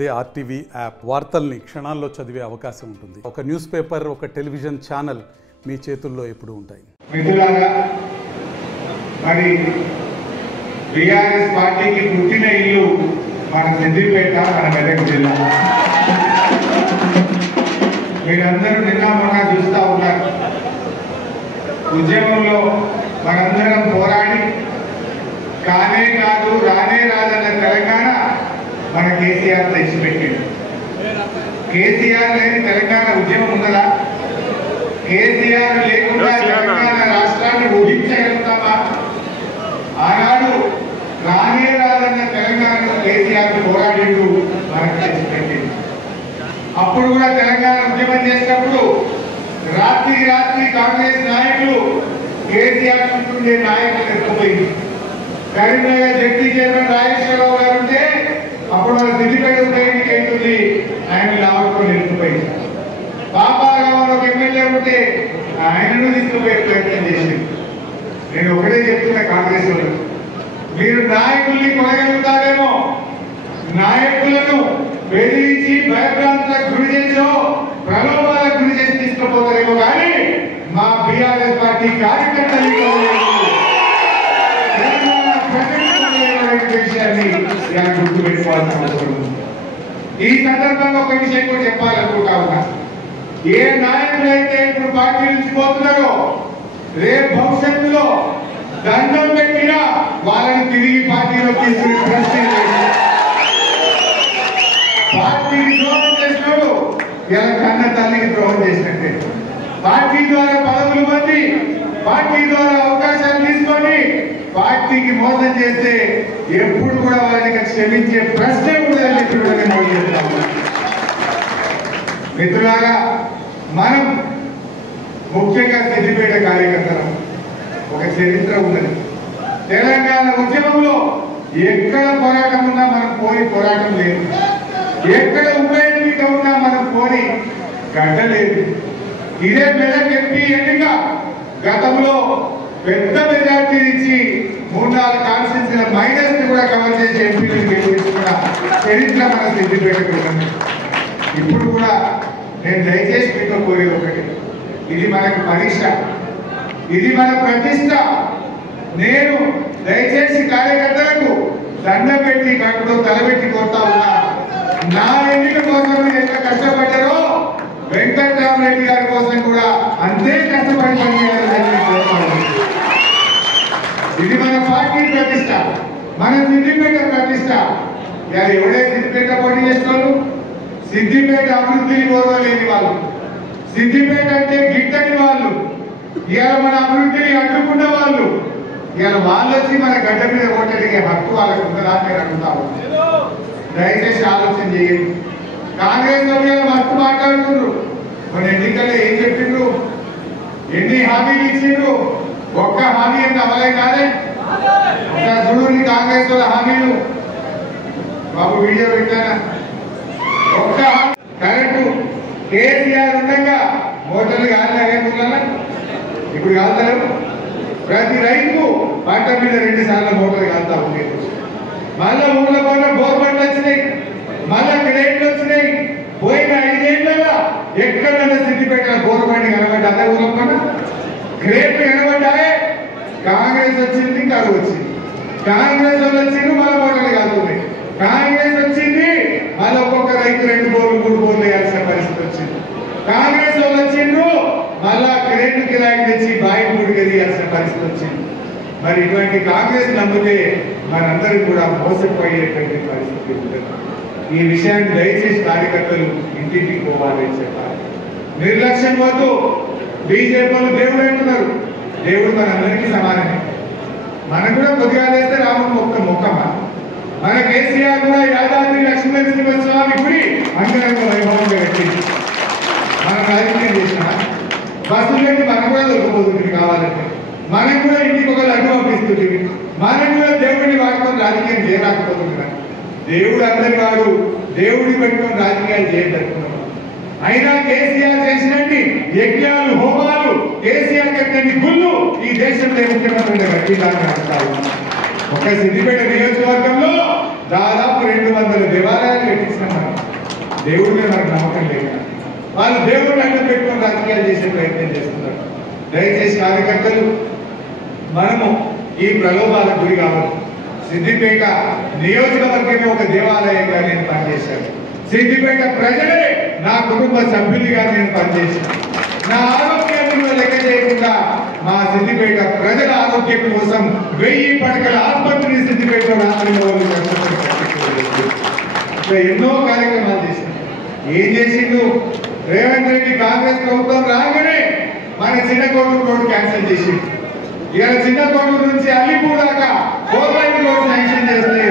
అదే RTV app వార్తల్ని క్షణాల్లో చదివే అవకాశం ఉంటుంది. ఒక న్యూస్ పేపర్, ఒక టెలివిజన్ ఛానల్ మీ చేతుల్లో ఎప్పుడూ ఉంటాయి. మిత్రులారా, మరి బీఆర్ఎస్ పార్టీకి పుట్టిన ఇల్లు మన సిద్దిపేట, మన మెదక్ జిల్లా. మీరందరూ నిన్న మొన్న చూస్తూ ఉన్నారు. ఉద్యమంలో మనందరం పోరాడి కానే కాదు రానే రాదన్న తెలంగాణ మన కేసీఆర్ తెచ్చిపెట్టింది. కేసీఆర్ లేని తెలంగాణ ఉద్యమం ఉన్నదా? కేసీఆర్ లేకుండా తెలంగాణ రాష్ట్రాన్ని ఊహించగలుగుతామా? ఆనాడు రానే రాదన్న తెలంగాణను కేసీఆర్ పోరాడిండు, మనకు తెచ్చిపెట్టింది. అప్పుడు కూడా తెలంగాణ ఉద్యమం చేసినప్పుడు రాత్రి కాంగ్రెస్ నాయకులు కేసీఆర్ చుట్టూ నాయకులు ఎత్తుకుపోయింది. కరీంనగర్ జడ్పీ చైర్మన్ రాజేశ్వరరావు గారు ఉంటే అప్పుడు మన సిద్దిపేట ఉపయోగించి అవుతుంది, ఆయన లావట్టుకొని ఎత్తుకుపోయింది. పాపారావు ఒక ఎమ్మెల్యే ఉంటే ఆయనను తీసుకుపోయే ప్రయత్నం చేసింది. నేను ఒకటే చెప్తున్నా కాంగ్రెస్ వాళ్ళు, మీరు నాయకుల్ని కొనగలుగుతారేమో, నాయకులను బెదిరించి భయభ్రాంతులకు గురి చేసో ప్రలోభాలకు గురి చేసి తీసుకుపోతారేమో, కానీ మా బీఆర్ఎస్ పార్టీ కార్యకర్తలు విషయాన్ని గుర్తు పెట్టుకోవాల్సిన అవసరం ఉంది. ఈ సందర్భంగా ఒక విషయం కూడా చెప్పాలనుకుంటా ఉన్నా. ఏ నాయకులైతే ఇప్పుడు పార్టీ నుంచి పోతున్నారో రేపు భవిష్యత్తులో దండం పెట్టినా వాళ్ళని తిరిగి పార్టీలో తీసుకునే ప్రశ్న లేదు. పార్టీకి ద్రోహం చేసినాడు ఇలా కన్న తల్లికి ద్రోహం చేసినట్టే. పార్టీ ద్వారా పదవులు పొంది, పార్టీ ద్వారా అవకాశాలు తీసుకొని పార్టీకి మోసం చేస్తే ఎప్పుడు కూడా వాళ్ళకి క్షమించే ప్రశ్నే కూడా మిత్రులారా, మనం ముఖ్యంగా సిద్దిపేట కార్యకర్తలు ఒక చరిత్ర ఉన్నది. తెలంగాణ ఉద్యమంలో ఎక్కడ పోరాటం ఉన్నా మనం పోయి పోరాటం లేదు, ఎక్కడ ఉప ఎన్నిక ఉన్నా మనం పోని గడ్డలేదు. ఇదే మెదక్ ఎంపీ ఎన్నిక గతంలో పెద్ద మెజార్టీ ఇచ్చి 3-4 కాన్స్టిట్యూన్సీల మైనస్ ని కూడా కవర్ చేసి ఎంపీలను గెలిపించుకున్న చరిత్ర మన సిద్దిపేటకు ఉన్నది. ఇప్పుడు కూడా నేను దయచేసి మీతో కోరేది ఒకటి, ఇది మనకు పరీక్ష, ఇది మన ప్రతిష్ట. నేను దయచేసి కార్యకర్తలకు దండం పెట్టి కట్టుతో తలబెట్టి కోరుతా ఉన్నా, నా ఎన్నిక కోసం ఎంత కష్టపడ్డారో వెంకట్రామరెడ్డి గారి కోసం కూడా అంతే కష్టపడి పనిచేయాలని ఇది మన పార్టీ ప్రతిష్ట, మన సిద్దిపేట ప్రతిష్ట. ఎవడే సిద్దిపేట పోటీ చేస్తున్నారు? సిద్దిపేట అభివృద్ధిని కోరలేని వాళ్ళు, సిద్దిపేట అంటే గిట్టని వాళ్ళు, ఇవాళ మన అభివృద్ధిని అడ్డుకున్న వాళ్ళు, ఇవాళ వాళ్ళు వచ్చి మన గడ్డ మీద ఓటడిగే హక్కు వాళ్ళకు ఉన్నదా నేను అడుగుతాము. దయచేసి ఆలోచన చేయండి. కాంగ్రెస్ వాళ్ళు మస్తు మాట్లాడుతున్నారు. మన ఎన్నికల్లో ఏం చెప్పిండ్రు, ఎన్ని హామీలు ఇచ్చిండ్రు, ఒక్క హామీ ఎంత అమలే కాదే. ఒకసారి చూడండి కాంగ్రెస్ వాళ్ళ హామీలు. బాబు వీడియో పెట్టానా? ఒక్క కరెంటు కేసీఆర్ ఉండగా మోటార్లు కాదు ఇప్పుడు కాలుతారు. ప్రతి రైతుకు పంట మీద 2 సార్లు మోటార్లు కాలుతా ఉంది. మళ్ళా ఊళ్ళో పోయిన గవర్నమెంట్లు వచ్చినాయి, మళ్ళా గ్రేడ్లు వచ్చినాయి. పోయిన 5 ఏళ్ళగా ఎక్కడన్నా సిద్దిపేట గవర్నమెంట్ కనబడ్డా? అదే ఊళ్ళో పోయినా గ్రేడ్లు కనబడ్డాయే. కాంగ్రెస్ వచ్చింది, కరువు వచ్చింది. కాంగ్రెస్ వాళ్ళు వచ్చింది, మళ్ళీ మోటార్లు కాలుతుంది. కాంగ్రెస్ వచ్చింది, మళ్ళీ ఒక్కొక్క రైతు 2 బోర్లు 3 బోర్లు వేయాల్సిన పరిస్థితి వచ్చింది. కాంగ్రెస్ వాళ్ళు వచ్చిండ్రు, మళ్ళా కరెంటు కిరాయి తెచ్చి బాయి గుడికి తీయాల్సిన పరిస్థితి వచ్చింది. మరి ఇటువంటి కాంగ్రెస్ నమ్మితే మనందరూ కూడా మోసపోయేటువంటి పరిస్థితి ఉంటుంది. ఈ విషయాన్ని దయచేసి కార్యకర్తలు ఇంటింటికి పోవాలని చెప్పాలి. నిర్లక్ష్యం వద్దు. బీజేపీ వాళ్ళు దేవుడు అంటున్నారు. దేవుడు మనందరికీ సమానమే. మనకు కూడా కొద్దిగా వేస్తే రాముడు మొక్కమా? మన కేసీఆర్ కూడా యాదాద్రి లక్ష్మీనరసింహస్వామి గుడి అంగరంగ వైభవంగా కట్టింది. మనం రాజకీయం చేసిన బస్సులు పెట్టి మనం కూడా దొరికిపోతుంది. కావాలంటే మనం కూడా ఇంటికి ఒక లడ్డు పంపిస్తుంది. మనం కూడా దేవుడిని వాడుకొని రాజకీయం చేయలేకపోతుంది. దేవుడు అందరి వాడు, దేవుడిని పెట్టుకొని రాజకీయాలు చేయగలుగుతున్నాం. అయినా కేసీఆర్ చేసినట్టు యజ్ఞాలు, హోమాలు, కేసీఆర్ కట్టినట్టు గుళ్ళు ఈ దేశంలో ముఖ్యమంత్రి కట్టిందని అంటారు. ఒక సిద్దిపేట నియోజకవర్గంలో దాదాపు 200 దేవాలయాలు కట్టించినాం. దేవుడి మీద మనకు నమ్మకం లేక వాళ్ళు దేవుడిని అడ్డం పెట్టుకొని రాజకీయాలు చేసే ప్రయత్నం చేస్తున్నారు. దయచేసి కార్యకర్తలు మనము ఈ ప్రలోభాలకు గురి కావాలి. సిద్దిపేట నియోజకవర్గమే ఒక దేవాలయంగా నేను పనిచేశాను. సిద్దిపేట ప్రజలే నా కుటుంబ సభ్యులుగా నేను పనిచేశాను. నా ఆరోగ్యాన్ని కూడా లెక్క చేయకుండా మా సిద్దిపేట ప్రజల ఆరోగ్యం కోసం 1000 పడకల ఆసుపత్రిని సిద్దిపేటలో రాత్రిలో ఎన్నో కార్యక్రమాలు చేశారు. ఏం చేసిండు రేవంత్ రెడ్డి? కాంగ్రెస్ ప్రభుత్వం రాగానే మన చిన్న కోటూరు రోడ్ క్యాన్సిల్ చేసిండు. ఇవాళ చిన్న కోటూరు నుంచి అల్లిపూర్ దాకా 4 లైన్ రోడ్ శాంక్షన్ చేస్తే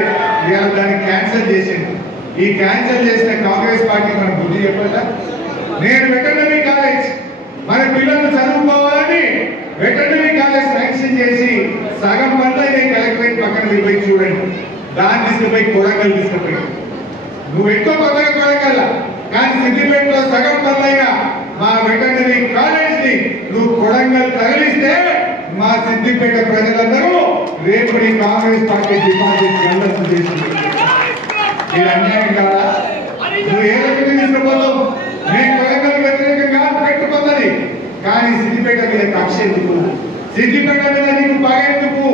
ఇవాళ దాన్ని క్యాన్సిల్ చేసిండు. ఈ క్యాన్సిల్ చేసిన కాంగ్రెస్ పార్టీ మనం బుద్ధి చెప్పాలా? నేను వెటర్నరీ కాలేజ్ మన పిల్లలు చదువుకోవాలని వెటర్నరీ కాలేజ్ శాంక్షన్ చేసి సగం పనులు నేను కలెక్టరేట్ పక్కన పోయి చూడండి. దాన్ని తీసుకుపోయి కొడంగల్ తీసుకుపోయి నువ్వు ఎక్కువ కొత్తగా కొడంగల్ కానీ సిద్దిపేటలో సగం పనులైన మా వెటర్నరీ కాలేజ్ ని నువ్వు కొడంగల్ తరలిస్తే మా సిద్దిపేట ప్రజలందరూ రేపు నీ కాంగ్రెస్ పార్టీ డిపాజిట్ గెలవడం చేసింది. ఇది అన్యాయం కాదా? నువ్వు ఏ రకంగా తీసుకుపోతావు? నేను కొడంగల్ వ్యతిరేకంగా పెట్టుకున్నది కానీ సిద్దిపేట మీద కక్ష ఎందుకు? సిద్దిపేట మీద నీకు పగెందుకు?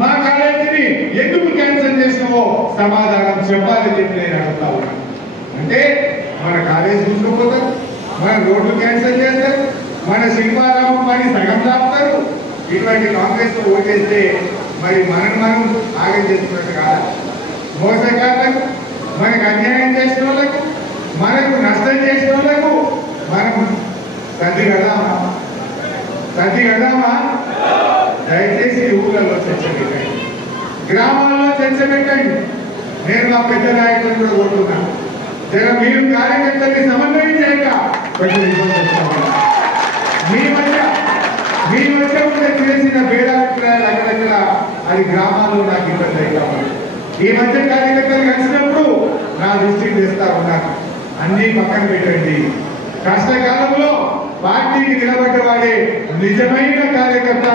మా కాలేజీని ఎందుకు క్యాన్సిల్ చేసినావో సమాధానం చెప్పాలని చెప్పి నేను అడుగుతా ఉన్నా. అంటే మన కాలేజీ తీసుకుపోతారు, మన రోడ్లు క్యాన్సిల్ చేస్తారు, మన శిల్పారామం పని సగం రాస్తారు. ఇటువంటి కాంగ్రెస్ ఓటేస్తే మరి మనం ఆగం చేసుకున్నట్టు కాదా? మోసగాళ్లకు, మనకు అన్యాయం చేసిన వాళ్ళకు, మనకు నష్టం చేసిన వాళ్ళకు మనం సర్ది కడదామా? దయచేసి ఊళ్ళలో చర్చ పెట్టండి, గ్రామాల్లో చర్చ పెట్టండి. నేను మా పెద్ద నాయకులు కూడా కోరుతున్నాను, జర మీరు కార్యకర్తల్ని సమన్వయం చేయక మీ మధ్య ఉండే చేసిన భేదాభిప్రాయాలు అక్కడక్కడ అది గ్రామాల్లో నాకు ఇబ్బంది కావాలి. ఈ మధ్య కార్యకర్తలు కలిసినప్పుడు నా దృష్టికి తెస్తా ఉన్నారు. అన్ని పక్కన పెట్టండి. కష్టకాలంలో పార్టీకి నిలబడ్డ వాడే నిజమైన కార్యకర్త.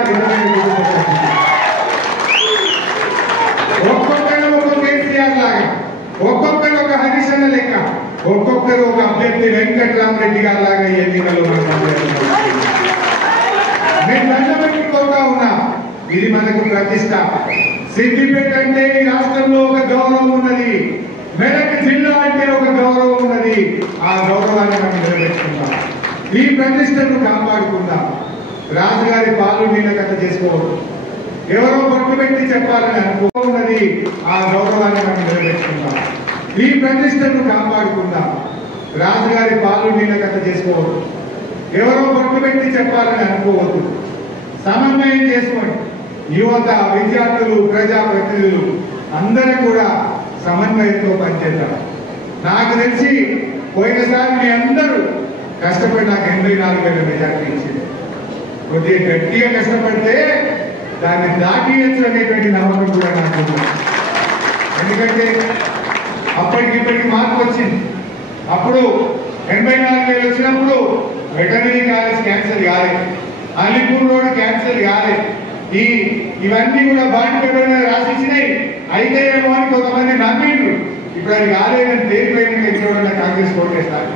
ఒక్కొక్కరు ఒక కేసీఆర్ లాగా, ఒక్కొక్కరు ఒక హరిశన్న లెక్క, ఒక్కొక్కరు ఒక అభ్యర్థి వెంకటరామరెడ్డి గారి లాగా ఎన్నికల్లో నేను దండపెట్టుకోగా ఉన్నా. ఇది మనకు ప్రతిష్ట. సిద్దిపేట అంటే ఈ రాష్ట్రంలో ఒక గౌరవం ఉన్నది, మెదక్ జిల్లా అంటే ఒక గౌరవం ఉన్నది. ఆ గౌరవాన్ని మనం నిలబెట్టుకుందాం, ఈ ప్రతిష్టను కాపాడుకుందాం. రాజుగారి పాలు నీళ్ళ కథ చేసుకోవద్దు, ఎవరో పట్టు పెట్టి చెప్పాలని అనుకున్నది. ఆ గౌరవాన్ని మనం నిలబెట్టుకుందాం, ఈ ప్రతిష్టను కాపాడుకుందాం. రాజుగారి పాలు నీళ్ళ కథ చేసుకోవద్దు, ఎవరో పట్టు పెట్టి చెప్పాలని అనుకోవద్దు. సమన్వయం చేసుకోండి. యువత, విద్యార్థులు, ప్రజాప్రతినిధులు అందరూ కూడా సమన్వయంతో పనిచేద్దాం. నాకు తెలిసి పోయినసారి మీ అందరూ కష్టపడి నాకు 84,000 మెజార్టీ ఇచ్చింది. కొద్దిగా గట్టిగా కష్టపడితే దాన్ని దాటియచ్చు అనేటువంటి నమ్మకం కూడా నాకు ఉంది. ఎందుకంటే అప్పటికిప్పటికి మార్పు వచ్చింది. అప్పుడు 84,000 వచ్చినప్పుడు వెటర్నరీ కాలేజ్ క్యాన్సిల్ కాలేదు, అలీపూర్ రోడ్ క్యాన్సిల్ కాలేదు. ఇవన్నీ కూడా బాండ్ పేపర్ మీద రాసిచ్చినాయి. అయితే ఏమో అని కొంతమంది నమ్మిండ్రు. ఇప్పుడు అది కాలేదని తేలిపోయిన చూడండి కాంగ్రెస్ ఓటేస్తారు.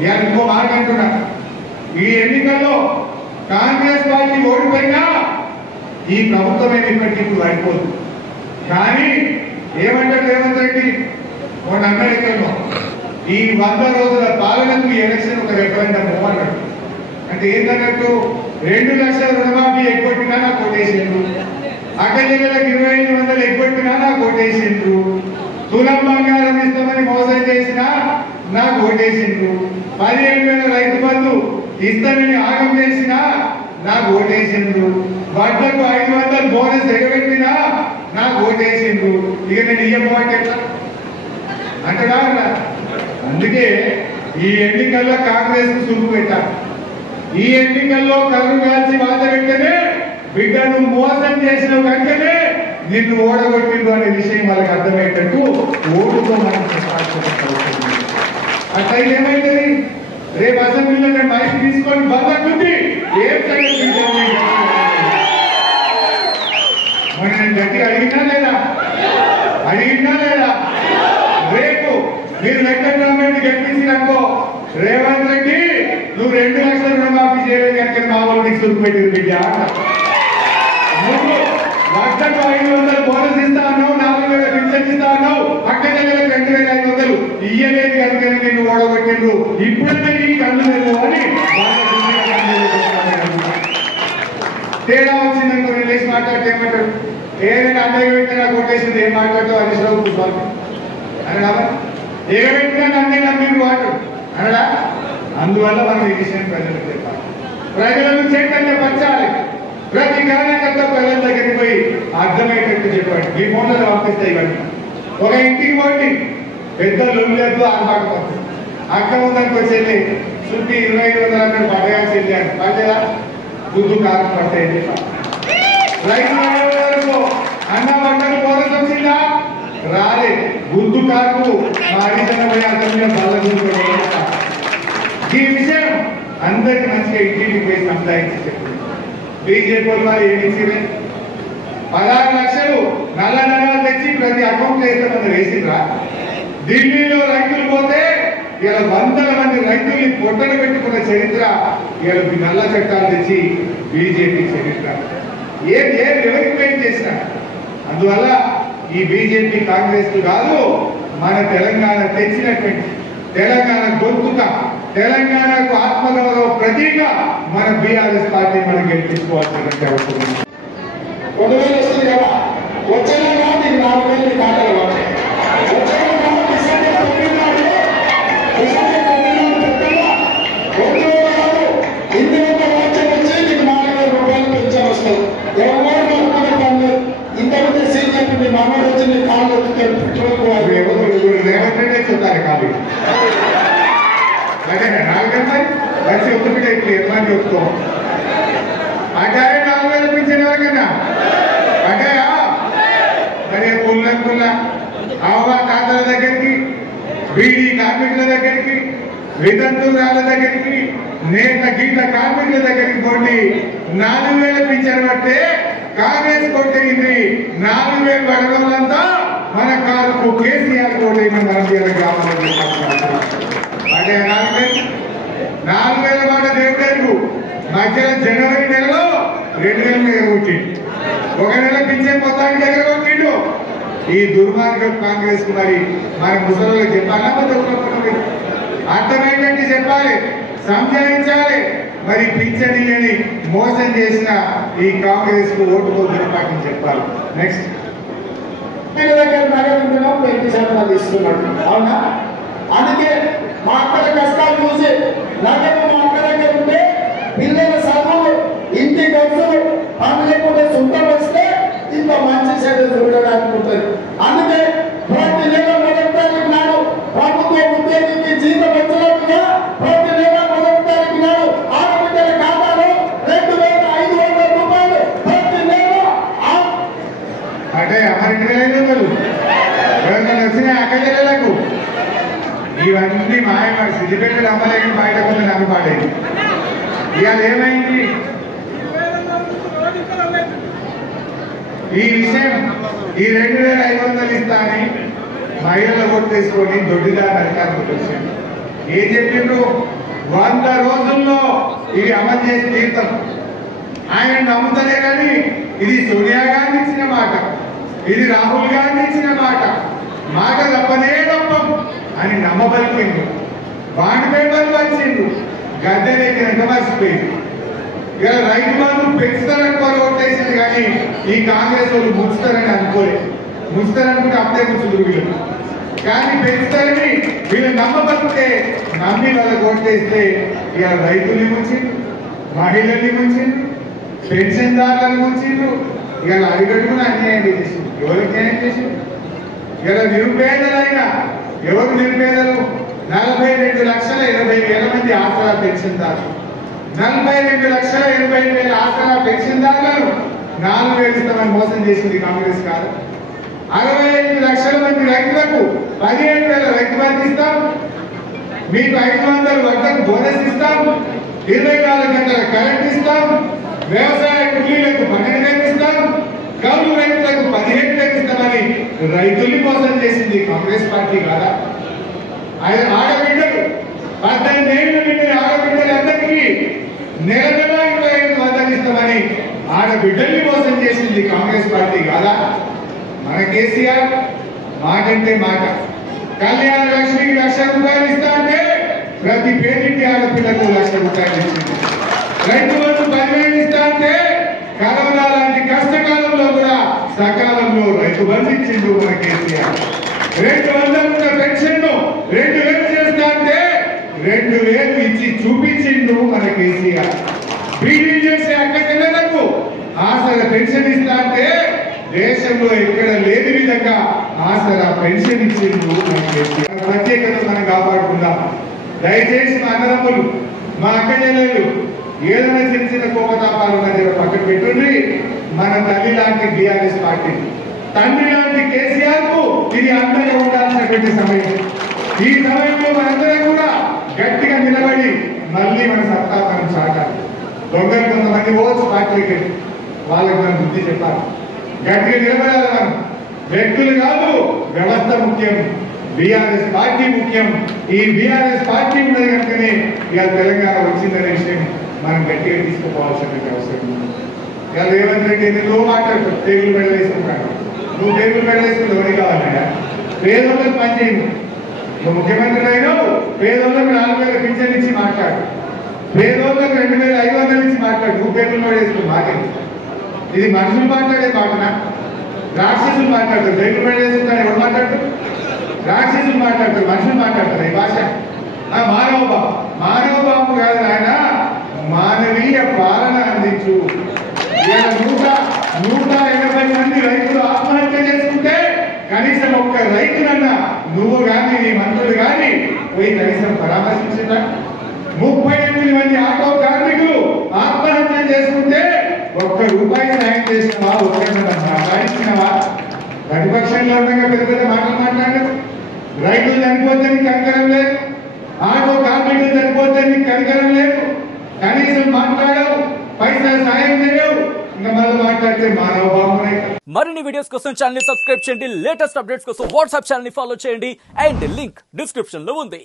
ఇవాళ ఇంకో మాట అంటున్నా, ఈ ఎన్నికల్లో కాంగ్రెస్ పార్టీ ఓడిపోయినా ఈ ప్రభుత్వమే ఇప్పటికి అయిపోదు. కానీ ఏమంటారు రేవంత్ రెడ్డి మొన్న అమెరికాలో ఈ 100 రోజుల పాలనకు ఎలక్షన్ ఒక రెఫరెండం అన్నాడు. అంటే ఏంటన్నట్టు 2 లక్షల రుణమాఫీ ఎగ్గొట్టినా నాకు ఓటేసిండ్రు, అక్కడికి 2500 ఎగ్గొట్టినా నాకు ఓటేసిండ్రు, తులం బంగారం ఇస్తామని మోసం చేసినా నాకు ఓటేసిండ్రు, 17,000 రైతు బంధు ఇస్తామని ఆగం చేసినా నాకు ఓటేసిండ్రు, వడ్లకు 500 బోనస్ ఎగబెట్టినా నాకు ఓటేసిండ్రు. ఇక నేను ఇయ్యమంటే అంటడా? అందుకే ఈ ఎన్నికల్లో కాంగ్రెస్ సురుకు పెట్టారు. ఈ ఎన్నికల్లో కళ్ళు కాల్చి వాత పెట్టనే బిడ్డను మోసం చేసిన కంటేనే నిన్ను ఓడగొట్టిండు అనే విషయం వాళ్ళకి అర్థమయ్యేటట్టు ఓటుతో మనం అట్లా ఏమైతుంది? రేపు అసెంబ్లీలో నేను మైక్ తీసుకొని బద్దకుంది ఏం సంగతి మరి నేను గట్టిగా అడిగినా లేదా? రేపు మీరు వెంకటరామరెడ్డి గెలిపించిననుకో రేవంత్ రెడ్డి నువ్వు 2 లక్షల రుణమాఫీ చేయలేదు కనుక మా వాళ్ళకి సురుకుపెట్టింది బిడ్డ. నువ్వు లక్షకు 500 బోనస్ ఇస్తా అన్నావు, 4,000 పింఛన్ ఇస్తా అన్నావు, అక్క దగ్గర 2,500 ఇయ్యలేదు కనుక నేను ఓడగొట్టిండ్రు. ఇప్పుడైతే నీ కళ్ళు లేవు అని తేడా వచ్చిందనుకో నేను లేచి మాట్లాడితే ఏమంటాడు? ఏదైనా అన్నయ్య పెట్టినా కొట్టేసింది ఏం మాట్లాడతావు అని శ్రవు కూర్చోవాలి అనడా? ఏగబెట్టినా నన్నే నమ్మిండు వాడు అనడా? అందువల్ల మనం ఈ విషయం ప్రజలకు చెప్పాలి, ప్రజలను చైతన్య పరచాలి. ప్రతి కార్యకర్త ప్రజల దగ్గరికి పోయి అర్థమయ్యేటట్టు చెప్పాడు. మీ ఫోన్లలో పంపిస్తాయి ఇవన్నీ. ఒక ఇంటికి పోండి, పెద్ద లొల్లేదు ఆర్పాటు పడుతుంది. అక్క ఉందనుకో చెల్లి చుట్టి 2,500 అక్కడ పడగా చెల్లి అని పడ్డా గుద్దు కారం పడతాయి. రైతు అన్న పంటలు బోనస్ వచ్చిందా? రాలే. గుద్దు కారు మారిపోయి అతని బల్ల. ఈ విషయం అందరికి మంచిగా ఇంటికి పోయి సంపాదించి చెప్పింది. బీజేపీ వారు ఏమి ఇచ్చింది? 16 లక్షలు నల్ల తెచ్చి ప్రతి అకౌంట్ వేస్తామని వేసిండ్రా? ఢిల్లీలో రైతులు పోతే ఇలా 100ల మంది రైతుల్ని పొట్టలు పెట్టుకున్న చరిత్ర ఇలా నల్ల చట్టాలు తెచ్చి బీజేపీ చరిత్ర. ఎవరికి పెయింట్ చేసిన? అందువల్ల ఈ బీజేపీ కాంగ్రెస్ కాదు, మన తెలంగాణ తెచ్చినటువంటి తెలంగాణ గొంతుక, తెలంగాణకు ఆత్మగౌరవ ప్రతీక మన బీఆర్ఎస్ పార్టీ మనం గెలిపించుకోవాల్సినటువంటి అవసరం ఉంది. 2,000 వస్తుంది కదా, వచ్చేలా నీకు 4,000 కాటలు పడతాయి. చెప్తారు కాదు అదే 4,000 మంచి ఒత్తుకుంటే ఇప్పుడు ఎంతమంది చెప్తాం అంటే 4,000 పింఛన్ ఎవరికైనా అంటేయా మరి పుల్ల అవ్వ తాతల దగ్గరికి, బీడీ కార్మికుల దగ్గరికి, వితంతురాల దగ్గరికి, నేత గీత కార్మికుల దగ్గరికి పోటీ 4,000 పింఛన్ పట్టే కాంగ్రెస్ కొట్టేది. 4,000 పడగలంతా మన కారుకు కేసీఆర్ కోటైన మన గ్రామాల్లో అంటే 4,000 మాట దేవుడు మధ్యలో జనవరి నెలలో 2,000 దగ్గర కొట్టిండు, 1 నెల పింఛన్ మొత్తానికి దగ్గర కొట్టిండు. ఈ దుర్మార్గం కాంగ్రెస్ కు మరి మన ముసలికి చెప్పాలా? అర్థమైనట్టు చెప్పాలి, సంజాయించాలి. మరి పింఛన్ ఇయ్యని మోసం చేసిన ఈ కాంగ్రెస్ కు ఓటు గుర్తుపాటు చెప్పాలి. నెక్స్ట్ దగ్గర నగరం 20% ఇస్తున్నాడు. అవునా? అందుకే మా అక్కల కష్టాలు చూసి నగరం మా అక్క దగ్గర ఉంటే పిల్లల చదువులు, ఇంటి ఖర్చులు లేకపోతే సొంతం వస్తే ఇంత మంచి చెడు చూడడానికి ఉంటుంది. అందుకే ప్రతి నెల 1వ తారీఖు నాడు ప్రభుత్వ ఉద్యోగికి జీతం వచ్చినట్టుగా ప్రతి నెల 1వ తారీఖు నాడు ఆడబిడ్డల ఖాతాలో 2,500 రూపాయలు ప్రతి నెల అంటే అమరించలేదు వచ్చినాయి అక్కలకు. ఇవన్నీ మాయమాడి సిద్దిపేటలు అమ్మలేని బయట కొంత నమ్మపాడేది. ఇవాళ ఏమైంది? ఈ విషయం ఈ 2,500 ఇస్తా అని మహిళలు కొట్టేసుకొని దొడ్డిదారు అధికారులకు వచ్చాను. ఏం చెప్పిండ్రు? 100 రోజుల్లో ఇవి అమలు చేసి తీర్థం. ఆయన నమ్ముతలే కానీ ఇది సోనియా గాంధీ ఇచ్చిన మాట, ఇది రాహుల్ గాంధీ ఇచ్చిన మాట, మాట తప్పనే తప్పం అని నమ్మబలిపోయింది. బాండ్ పేపర్లు వచ్చిండు, గద్దె దగ్గర మర్చిపోయింది. ఇక రైతు బంధు పెంచుతారని కొట్టేసింది కానీ ఈ కాంగ్రెస్ వాళ్ళు ముంచుతారని అనుకోలేదు. ముంచుతారనుకుంటే అప్పుడే ముంచుతురు వీళ్ళు, కానీ పెంచుతారని వీళ్ళు నమ్మబలితే నమ్మి వాళ్ళ కొట్టేస్తే ఇక రైతుల్ని ముంచిండు, మహిళల్ని ముంచిండు, పెన్షన్దారులను ముంచిండు. ఇక అడిగడుగున అన్యాయం చేసిండు. ఎవరికి న్యాయం చేసిండు? ఇలా నిరుపేదలైనా ఎవరు నిరుపేదలు? 42,80,000 మంది ఆసరా పెన్షన్దారులు. 42,80,000 ఆసరా పెన్షన్దారులను 4,000 ఇస్తామని మోసం చేసింది కాంగ్రెస్ కాదు. 65 లక్షల మంది రైతులకు 15,000 రైతు బంధు ఇస్తాం, మీకు 500 వద్దకు బోనస్ ఇస్తాం, 24 గంటల కరెంట్ ఇస్తాం, వ్యవసాయ కూలీలకు 12,000 ఇస్తాం, కౌలు రైతులకు 15,000 ఇస్తామని రైతుల్ని మోసం చేసింది కాంగ్రెస్ పార్టీ కాదా? ఆడబిడ్డలు 18 ఏళ్ళు నిండిన ఆడబిడ్డలందరికీ నెల నెల 25,000 ఇస్తామని ఆడబిడ్డల్ని మోసం చేసింది కాంగ్రెస్ పార్టీ కాదా? మన కేసీఆర్ మాట అంటే మాట. కళ్యాణ లక్ష్మికి 1,00,000 రూపాయలు ఇస్తా అంటే ప్రతి పేరింటి ఆడపిల్లకు 1,00,000 రూపాయలు ఇచ్చింది. రైతు బంధు 10,000 ఇస్తా అంటే కరోనా లాంటి కష్టకాలంలో కూడా సకాలంలో రైతు బంధు ఇచ్చిండు మన కేసీఆర్. 200 పెన్షన్ 2,000 చేస్తా అంటే 2,000 ఇచ్చి చూపించిండు మన కేసీఆర్. బీడీ చేసే అక్క చెల్లెలకు ఆసరా పెన్షన్ ఇస్తా అంటే దేశంలో ఎక్కడ లేని విధంగా ఆసరా పెన్షన్ ఇచ్చిండు మన కేసీఆర్. ప్రత్యేకత మనం కాపాడుకుందాం. దయచేసి మా అన్నదమ్ములు, మా అక్క చెల్లెలు ఏదైనా చిన్న చిన్న కోపతాపాలు ఉన్న దగ్గర పక్కన పెట్టుండి మన తల్లి లాంటి బీఆర్ఎస్ పార్టీ, తండ్రి లాంటి కేసీఆర్ కు ఇది అండగా ఉండాల్సినటువంటి సమయం. ఈ సమయంలో మనందరం కూడా గట్టిగా నిలబడి మళ్ళీ మన సత్తా మనం చాటాలి. దొంగలు కొంతమంది పోవచ్చు పార్టీకి, వాళ్ళకి మనం బుద్ధి చెప్పాలి. గట్టిగా నిలబడాలి. మనం వ్యక్తులు కాదు, వ్యవస్థ ముఖ్యం. బీఆర్ఎస్ పార్టీ ముఖ్యం. ఈ బీఆర్ఎస్ పార్టీ ఉన్నది కనుకనే ఇవాళ తెలంగాణ వచ్చిందనే విషయం మనం గట్టిగా తీసుకుపోవాల్సిన అవసరం ఉంది. ఇవాళ రేవంత్ రెడ్డి ఎందుకు మాట్లాడుతాడు? టేబుల్ మెడల్ వేసుకుంటాడు. నువ్వు టేబుల్ మెడల్ వేసుకుంటే ఎవరికి కావాలన్నా? పేదోళ్ళకి పని చేయండి. నువ్వు ముఖ్యమంత్రి అయినావు, పేదోళ్ళకి 4,000 పింఛన్ ఇచ్చి మాట్లాడు, పేదోళ్ళకి 2,500 ఇచ్చి మాట్లాడు. నువ్వు టేబుల్ మెడల్ వేసుకుని మాట్లాడి ఇది మనుషులు మాట్లాడే మాటనా? రాక్షసులు మాట్లాడతారు. టేబుల్ మెడల్ వేసుకుంటాను ఎవరు మాట్లాడతారు? రాక్షసులు మాట్లాడతారు, మనుషులు మాట్లాడతారు. ఈ భాష మానవ బాబు కాదు ఆయన, మానవీయ పాలన అందించు. 180 మంది రైతులు ఆత్మహత్య చేసుకుంటే కనీసం ఒక్క రైతునన్నా నువ్వు కానీ నీ మంత్రులు కానీ పోయి కనీసం పరామర్శించిందా? 38 మంది ఆటో కార్మికులు ఆత్మహత్య చేసుకుంటే ఒక్క రూపాయి సాయం చేసినవా? ఒక్కరినన్నా మాట్లాడించినవా? ప్రతిపక్షంలో ఉండగా పెద్ద పెద్ద మాటలు మాట్లాడారు. రైతులు చనిపోతే నీకు కనికరం లేదు, ఆటో కార్మికులు చనిపోతే నీకు కనికరం లేదు. కనీసం మాట్లాడవు, పైసలు సాయం చేయవు, ఇంకా మళ్ళీ మాట్లాడితే మానవ భావన. మరిన్ని వీడియోస్ కోసం ఛానల్ ని సబ్స్క్రైబ్ చేయండి. లేటెస్ట్ అప్డేట్స్ కోసం వాట్సాప్ ఛానల్ ని ఫాలో చేయండి. అండ్ లింక్ డిస్క్రిప్షన్ లో ఉంది.